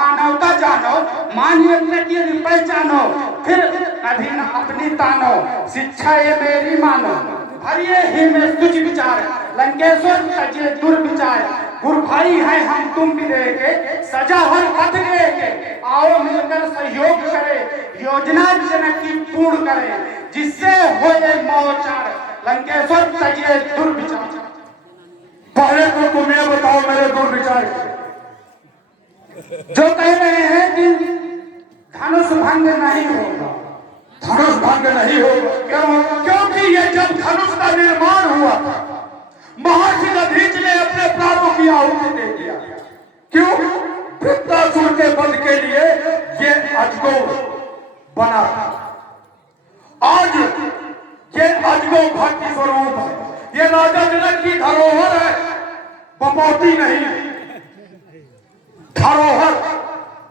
मानवता जानो, मानवीयता की पहचानो, फिर कभी न अपनी तानो, शिक्षा ये मेरी मानो, भरिए ही में तुझ विचार, लंकेश्वर तजे दुर्विचार, गुरु भाई है हम तुम भी देंगे, सजा हर पथ देंगे, आओ मिलकर सहयोग करें, योजना जनक की पूर्ण करें, जिससे होए मोचार, लंकेश्वर तजे दुर्विचार। पहले तो तुम ये बताओ मेरे दुर्विचार जो कह रहे हैं कि धनुष भंग नहीं होगा, धनुष भंग नहीं होगा। क्यों? क्योंकि ये जब धनुष का निर्माण हुआ था, महर्षि दधीच ने अपने प्राणों की आहुति दे दिया। क्यों? वृत्रासुर के वध के लिए ये अजगौ बना था। आज ये अजगौ भक्ति स्वरूप है, ये राजा जनक की धरोहर है, बपौती नहीं धरोहर।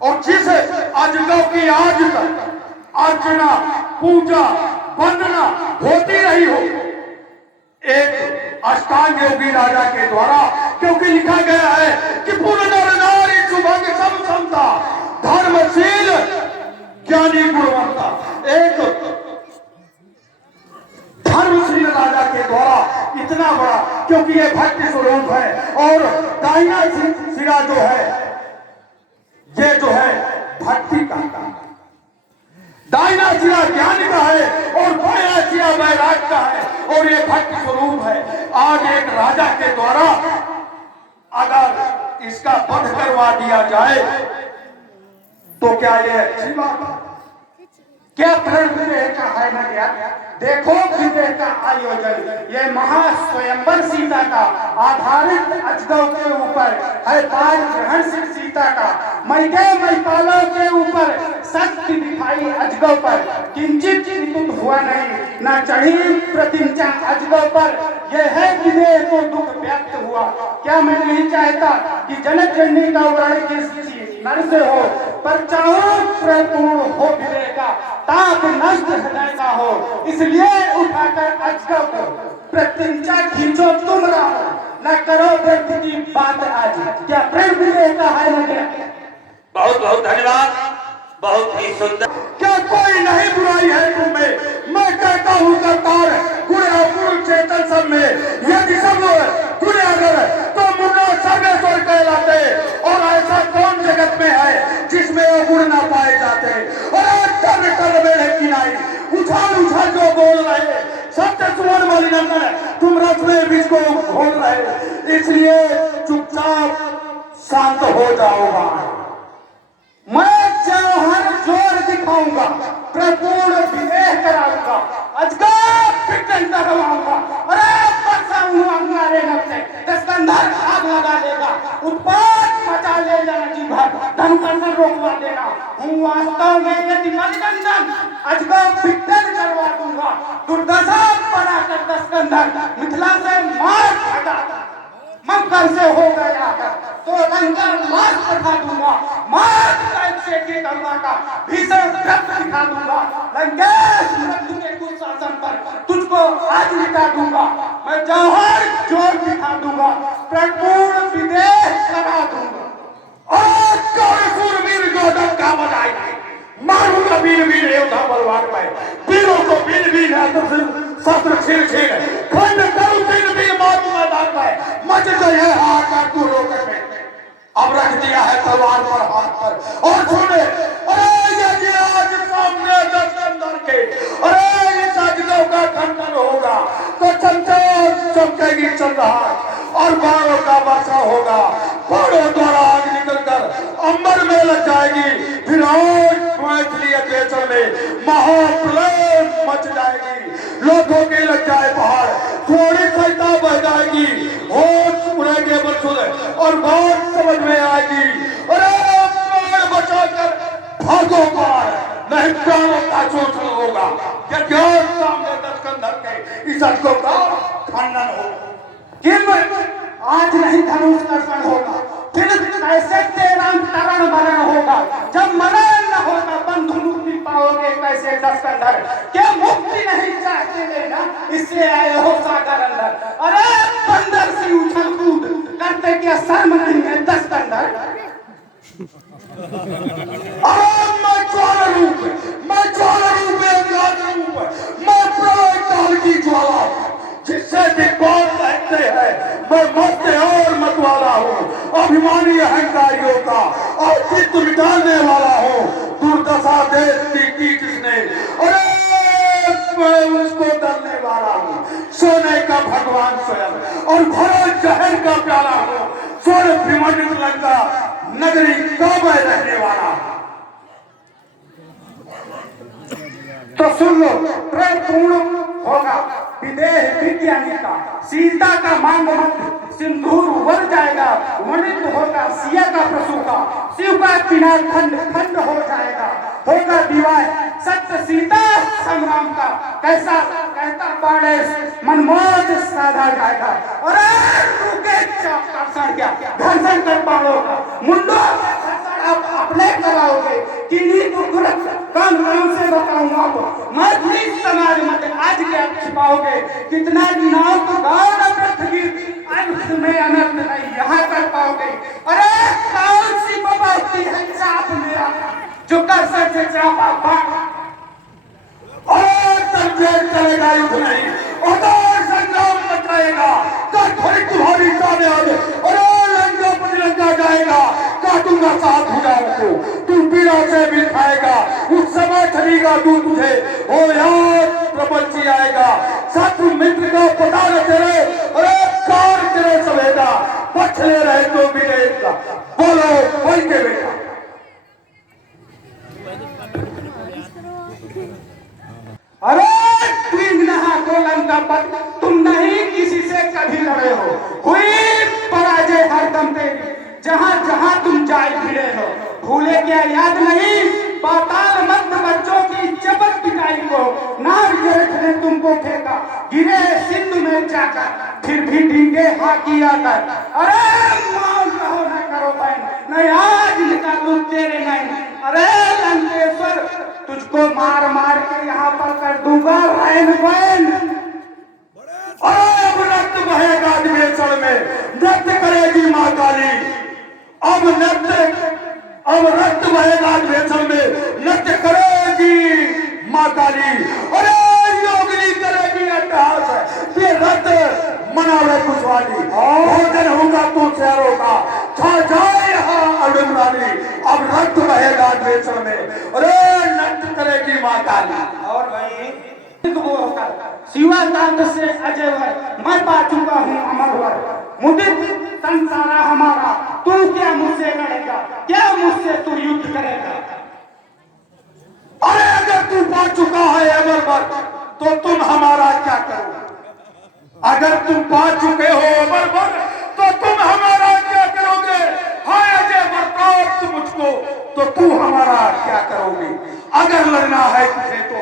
और जिस अजगौ की आज तक अर्चना पूजा वंदना होती रही हो एक अष्टांग योगी राजा के द्वारा, क्योंकि लिखा गया है कि पुर नर नारी सुभग सब समता, धर्मशील ज्ञानी गुणवंता। एक धर्मशील राजा के द्वारा इतना बड़ा, क्योंकि ये भक्ति स्वरूप है। और दाहिना सिरा जो है ये जो है भक्ति का, दाहिना सिरा ज्ञान का है और बायां सिरा वैराग का है, और ये भक्ति स्वरूप है। आज एक राजा के द्वारा अगर इसका वध करवा दिया जाए तो क्या ये अच्छी बात है? क्या प्रण विवेक का है न क्या? देखो विवेक का आयोजन, ये महास्वयंवर सीता का आधारित अजगौ के ऊपर है, पार ग्रहण सिर्फ सीता का, मैके मैपालों के ऊपर शक्ति दिखाई अजगौ पर, किंचित विद्युत हुआ नहीं, न चढ़ी प्रतिंचा अजगौ पर, यह है कि देह को दुख व्यक्त हुआ। क्या मैं नहीं चाहता कि जनक जननी का वर्ण किसी नर से हो, पर चाहो प्रपूर्ण हो विवेक का, ताप नष्ट हृदय का हो, इसलिए उठाकर अजगौ को प्रतिंचा खींचो तुम राहो, न करो व्यर्थ की बात आज। क्या प्रेम विवेक का है न क्या? बहुत बहुत धन्यवाद, बहुत ही सुंदर। क्या कोई नहीं बुराई है तुम में? मैं कहता हूँ करतार गुण और गुरु चेतन सब में, यदि सब गुण अगर तो मुन्ना सर्वेश्वर कहलाते। और ऐसा कौन जगत में है जिसमें वो गुण ना पाए जाते? और तन कर मेरे किनाई उछाल उछाल जो बोल रहे, सत्य सुवन वाली नंदन तुम रथ में बीच को घोल रहे, इसलिए चुपचाप शांत हो जाओगा। मैं जौहर जोर दिखाऊंगा, प्रपूर्ण विदेह कराऊंगा, अजगौ पिटन करवाऊंगा, अरे बरसाऊंगा अंगारे नक्शे, दस्कंधर आग लगा देगा, उत्पात मचा लेगा नदी भर, धनकंदर रोकवा देना। हूँ वास्तव में यदि मणिनंदन, अजगौ पिटन करवा दूंगा, दुर्दशा बनाकर दस्कंधर मिथिला से मार भगा, मक्कर से हो गया तो लंकर मार पठा दूंगा, मार कैसे के गंगा का भीषण व्रत दिखा दूंगा, लंकेश मृत्यु के कुशासन पर तुझको आज मिटा दूंगा, मैं जौहर जोर दिखा दूंगा, प्रपूर्ण विदेह करा दूंगा। और सूरवीर गौतम का बजाई मारूंगा वीर वीर योद्धा बलवान में, वीरों को वीर वीर शस्त्र छीन छीन खंड करूं, वीर वीर मारू मैदान में, मच गए हाहाकार तू रोके में। अब रख दिया है तलवार पर हाथ पर, और सुने अरे ये आज सामने दस्कंधर के, अरे इस अजगौ का खंडन होगा तो चमचम चमकेगी चंद्रहार और बाणों का वर्षा होगा, बाणों द्वारा आग निकलकर अंबर में लग जाएगी, फिर मैथिली देशों में महाप्रलय मच जाएगी, लोगों के लग जाए पहाड़, थोड़ी सैता बह जाएगी, होश उड़ेंगे बरसों और बात समझ में आएगी, अरे प्राण बचाकर भागो पार, नहीं प्राणों का शोषण होगा। क्या ज्ञान सामने दस्कंधर के इस अजगौ का खंडन होगा। आज नहीं धनुष कर्षण होगा, फिर कैसे तेरा तरण मरण होगा, जब मरण न होगा बंधु मुक्ति पाओगे कैसे दस्कंधर, क्या मुक्ति नहीं चाहते लेना, इससे आए हो सागर अंदर, अरे बंदर सी उछल कूद करते क्या शर्म नहीं है दस्कंधर। मैं ज्वाला रूप है, मैं ज्वाला रूप है, अज्ञात रूप है, मैं प्रलय काल की ज्वाला हूं, जिससे दिग्गज कहते हैं मैं मस्त और मतवाला हूं, अभिमानी अहंकारियों का और चित्त मिटाने वाला हूं, दुर्दशा देश की जिसने, अरे मैं उसको डरने वाला हूं, सोने का भगवान स्वयं और भरा जहर का प्याला हूं, स्वर्ण भ्रमणित लंका नगरी का मैं रहने वाला। तो सुन लो, प्रेम पूर्ण होगा विदेह विज्ञानी का, सीता का मांग मत सिंदूर उबर जाएगा, वनित होगा सिया का प्रसू का, शिव का किनार खंड खंड हो जाएगा, होगा विवाह सत्य सीता संग्राम का, कैसा कहता बाड़े मनमोज साधा जाएगा, अरे रुके घर्षण क्या घर्षण कर पाओगे, मुंडो आप अपने कराओगे, किन्हीं को कान राम से बताऊंगा आपको, मैथिली समाज में आज क्या छिपाओगे, कितना गिनाओ तो गाँव न पृथ्वी अंत में अनंत नहीं यहाँ कर पाओगे, अरे कौन सी बबाती है चाप में आना जो कर सकते चापा बात, और चलेगा युद्ध नहीं, और संग्राम मचाएगा, थोड़ी तुम्हारी कामयाबी, और लंका प्रतिलंका जाएगा, काटूंगा साथ भुजाओं को, तू पीड़ा से भी खाएगा, उस समय खरीगा तू तुझे, ओ यार प्रपंची आएगा, शत्रु मित्र का पता न तेरे, अरे कार तेरे सवेगा, पछले रहे तो विदेश का, बोलो बोल के बेटा। अरे तीन नहा को लंका पर तुम नहीं किसी से कभी लड़े हो, हुई पराजय हरदम तेरी जहां जहां तुम जाए फिरे हो, भूले क्या याद नहीं पाताल मत बच्चों की जबत पिटाई को, नार गिरठ ने तुमको फेंका गिरे सिंधु में जाकर, फिर भी डींगे हाँ किया कर, अरे मान कहो न करो बहन, नहीं आज निकालू तेरे नहीं, अरे लंकेश्वर तुझको मार मार के यहाँ पर कर दूंगा रैन बैन, अब रक्त बहेगा दिवेश्वर में, नृत्य करेगी माँ काली, अब रक्त बहेगा दिवेश्वर में, नृत्य करेगी माँ काली, अरे योगिनी करेगी अट्टहास, ये रक्त मनावे खुशहाली, भोजन होगा तू शहरों का, छा जाए यहाँ अरुण रानी, अब रक्त बहेगा दिवेश्वर में, अरे नृत्य करेगी माँ काली। और भाई शिवाकांत से अजयवर मैं पा चुका हूँ अमरवर, मुदित संसारा हमारा, तू क्या मुझसे लड़ेगा, क्या मुझसे तू युद्ध करेगा, अरे अगर तू पा चुका है अमरवर तो तुम हमारा क्या करोगे, अगर तुम पा चुके हो अमरवर तो तुम हमारा क्या करोगे, हाय अजय बर्ताव तुम मुझको तो तू हमारा क्या करोगे, अगर लड़ना है तुझे तो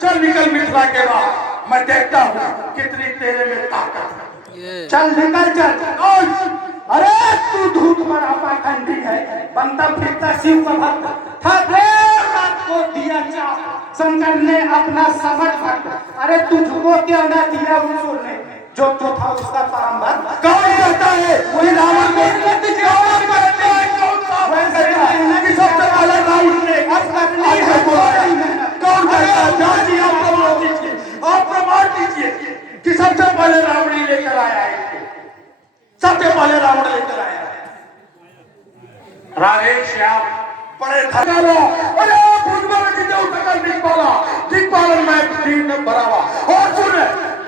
चल निकल मिथिला के बाहर, मैं देखता हूँ कितनी तेरे में ताकत है, चल निकल चल, अरे तू धूप बड़ा पाखंडी है, बनता फिरता शिव का भक्त था, देर रात को दिया चाप शंकर ने अपना समझ भक्त, अरे तुझको क्यों ना दिया उसुर ने जो था उसका परम भक्त, कौन कहता है वही रावण को, सबसे पहले रावण ने कौन कहता है, जानिए आप प्रमाण दीजिए कि सबसे पहले रावण ही लेकर आया है, सबसे पहले रावण लेकर आया है, राधे श्याम बड़े थकालो, अरे भुजबल की जो सकल दिखपालन में दीन भरावा, और सुन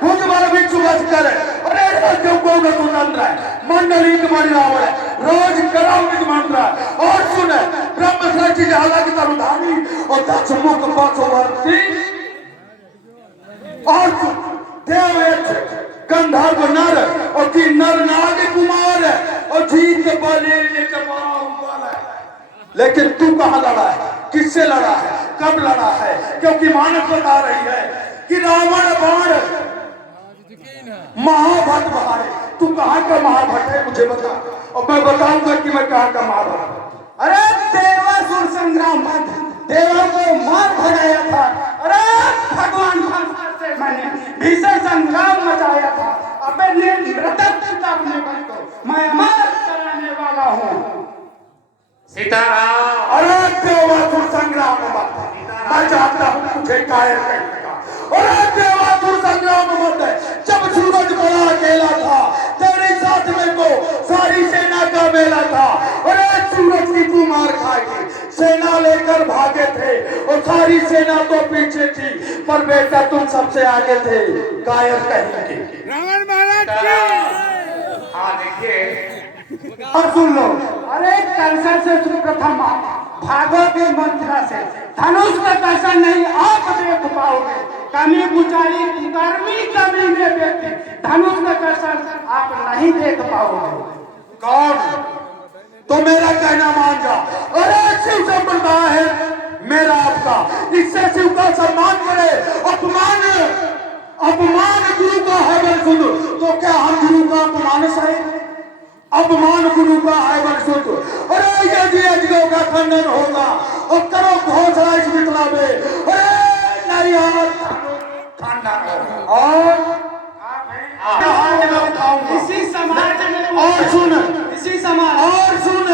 भुजबल भी चुबस करे, अरे जो कोगा तू नंद है मंडली तुम्हारी रावण है, रोज कराउनिक मंत्र है, और सुन ब्रह्म सृष्टि जहाला की तरुधानी और दक्ष मुख पार्श्ववर्ती, और सुन देव गंधर्व नर और की नर नाग कुमार और जीत बलि लेकर वाला है, लेकिन तू कहाँ लड़ा है, किससे लड़ा है, कब लड़ा है, क्योंकि मानस बता रही है कि रावण बाण महाभट बहारे, तू कहाँ का महाभट है मुझे बता, और मैं बताऊंगा कि मैं कहाँ का महाभट, अरे देवासुर संग्राम देवों को मार भगाया था, अरे भगवान से मैंने भीषण संग्राम मचाया था, अपने अपने बल को मैं अमर कराने वाला हूँ, सीताराम। अरे देवासुर संग्राम मत, मैं चाहता हूँ तुझे कायर करने का। अरे देवासुर संग्राम मत, जब सूरज बड़ा अकेला था तेरे साथ में तो सारी सेना का मेला था। अरे सूरज की तू मार खाएगी, सेना लेकर भागे थे और सारी सेना तो पीछे थी, पर बेटा तुम सबसे आगे थे, कायर कहेंगे। रावण महाराज की। हाँ देखिए, और सुन लो, अरे कर्षण से सुप्रथम भागो के मंत्रा से, धनुष का कर्षण नहीं आप देख पाओगे। कमी गुजारी कर्मी कमी में व्यक्ति, धनुष का कर्षण आप नहीं देख पाओगे। कौन? तो मेरा कहना मान जा। अरे शिव संप्रदाय है मेरा आपका, इससे शिव का सम्मान करे। अपमान अपमान गुरु का है बरसुद, तो क्या हम गुरु का अपमान सहे? अपमान गुरु का है बरसुद। अरे यदि अजगों का खंडन होगा और करो घोषणा इस मिथिला में, अरे नहीं खंडन होगा। और इसी समाज में और सुन, इसी समाज और सुन,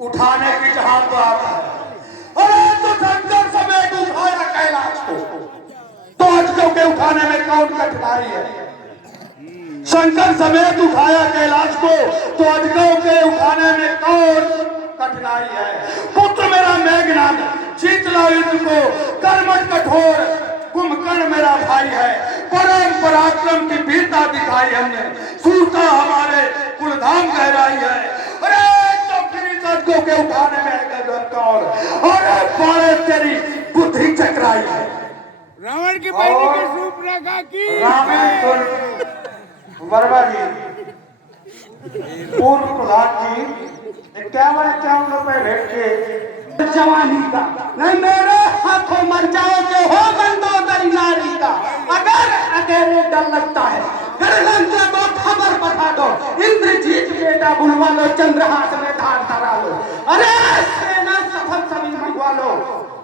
उठाने की जहां बात है, अरे तो शंकर समेत उठाया कैलाश को, तो अजगों के उठाने में कौन कठिनाई है? शंकर समेत उठाया कैलाश को, तो अजगों के उठाने में कौन कठिनाई है? पुत्र मेरा मेघनाद जीत लो युद्ध को, कर्मठ कठोर कुंभकर्ण मेरा भाई है, परम पराक्रम की वीरता दिखाई हमने, सूरता हमारे कुलधाम गहराई है। अरे तो फिर अजगों के उठाने में कौन? अरे बाड़े तेरी बुद्धि चकराई है। रावण की पहली की शूर्पणखा की। वर्मा जी, पूर्व प्रधान जी 51 रुपए भेज के जवानी का नहीं, मेरे हाथों मर जाओगे हो मंदोदरी नारी का। अगर अकेले डर लगता है गणतंत्र को खबर पठा दो, इंद्रजीत बेटा बुलवा लो, चंद्रहास में धार धरा लो। अरे सेना सफल सभी मंगवा लो,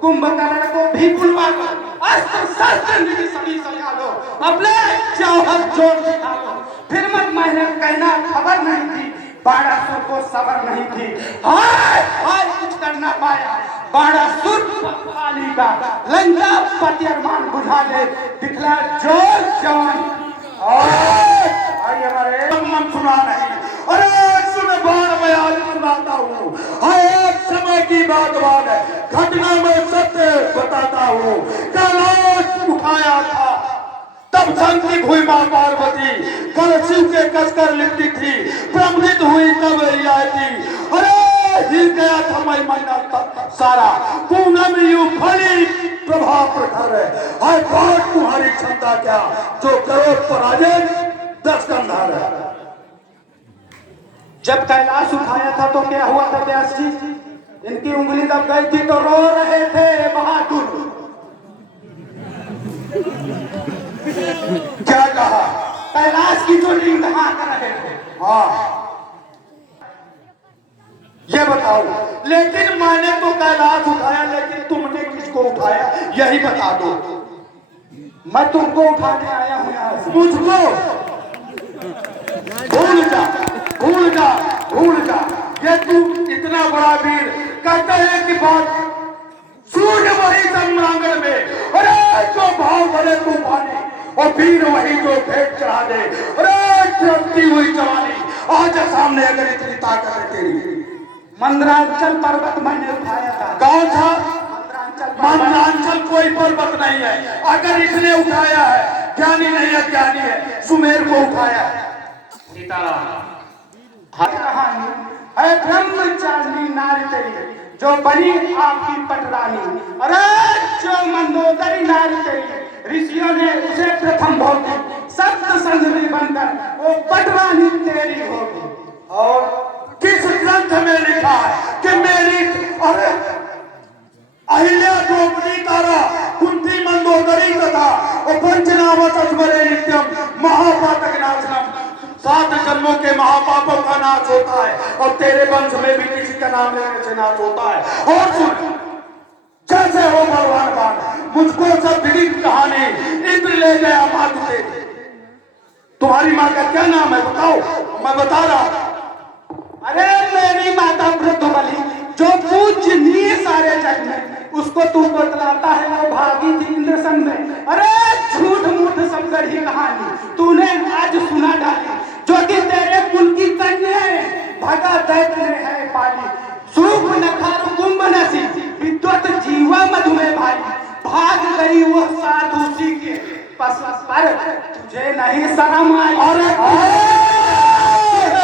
कुंभकर्ण को भी बुलवा लो, अस्त्र शस्त्र निधि सभी सजा लो, अपने जौहर जोर दिखा लो। फिर मत मैंने कहना खबर नहीं थी, बाणासुर को सबर नहीं थी। हाय हाय कुछ कर ना पाया बाणासुर खाली का, लंका पति अरमान बुझा ले, दिखला जोर जवान। हमारे मन सुना नहीं। अरे सुन बाण मैं आज सुनाता हूँ, हाय समय की बात है, घटना में सत्य बताता हूँ। कैलाश उठाया था तब शांति हुई माँ पार्वती, कल शिव के कसकर लिपटी थी, प्रमदित हुई तब आई थी। अरे हिल गया था मैं महीना सारा, पूनम यू फली प्रभाव प्रखर है। हाय बात तुम्हारी क्षमता क्या, जो करो पराजय 10 कंधार है। जब कैलाश उठाया था तो क्या हुआ था व्यास जी? इनकी उंगली दब गई थी तो रो रहे थे बहादुर। क्या कहा? कैलाश की जो लिंग हाँक रहे थे। हाँ ये बताओ, लेकिन मैंने तो कैलाश उठाया, लेकिन तुमने किसको उठाया यही बता दो। मैं तुमको उठाने आया हूँ यहाँ से। मुझको भूल जा, भूल जा, भूल जा। ये तू इतना बड़ा वीर, कहते हैं कि बात सूर्य वही सम्रांगण में, अरे जो भाव भरे तूफानी, और वीर वही जो भेंट चढ़ा दे। अरे चलती हुई जवानी, आज सामने अगर इतनी ताकत है तेरी। मंदरांचल पर्वत मैंने उठाया था। कौन था? मंदरांचल मंदरांचल कोई पर्वत नहीं है, अगर इसने उठाया है, ज्ञानी नहीं है, ज्ञानी है, सुमेर को उठाया है। सीताराम। कहानी है ब्रह्मचारिणी नारी तेरी, जो बनी आपकी पटरानी। अरे जो मंदोदरी नारी तेरी, ऋषियों ने उसे प्रथम भोगी, सप्त संजीवनी बनकर वो पटरानी तेरी होगी। और किस ग्रंथ में लिखा है कि मेरी, अरे अहिल्या द्रौपदी तारा कुंती मंदोदरी तथा और पंचनामत स्मरे नित्यम महापातक नाशनम। 7 जन्मों के महापापों का नाश होता है, और तेरे वंश में भी किसी का नाम लेने से नाश होता है। और सुन, जैसे हो बलवान बाण, मुझको सब विदित कहानी इंद्र ले गया मातु तेरी। तुम्हारी माँ का क्या नाम है बताओ, मैं बता रहा हूं। अरे मेरी माता वृद्धबली तू बतलाता है वो भागी थी इंद्र संग में। अरे झूठ मूठ सब गढ़ी कहानी तूने आज सुना डाली, जो कि तेरे कुल की कन्या है भगा दैत्य ने है पाली। सूप नखार कुंभ नसी विद्वत जीवा मधुमेह भाई, भाग गई वो साधु सी के पर तुझे नहीं शर्म आई। अरे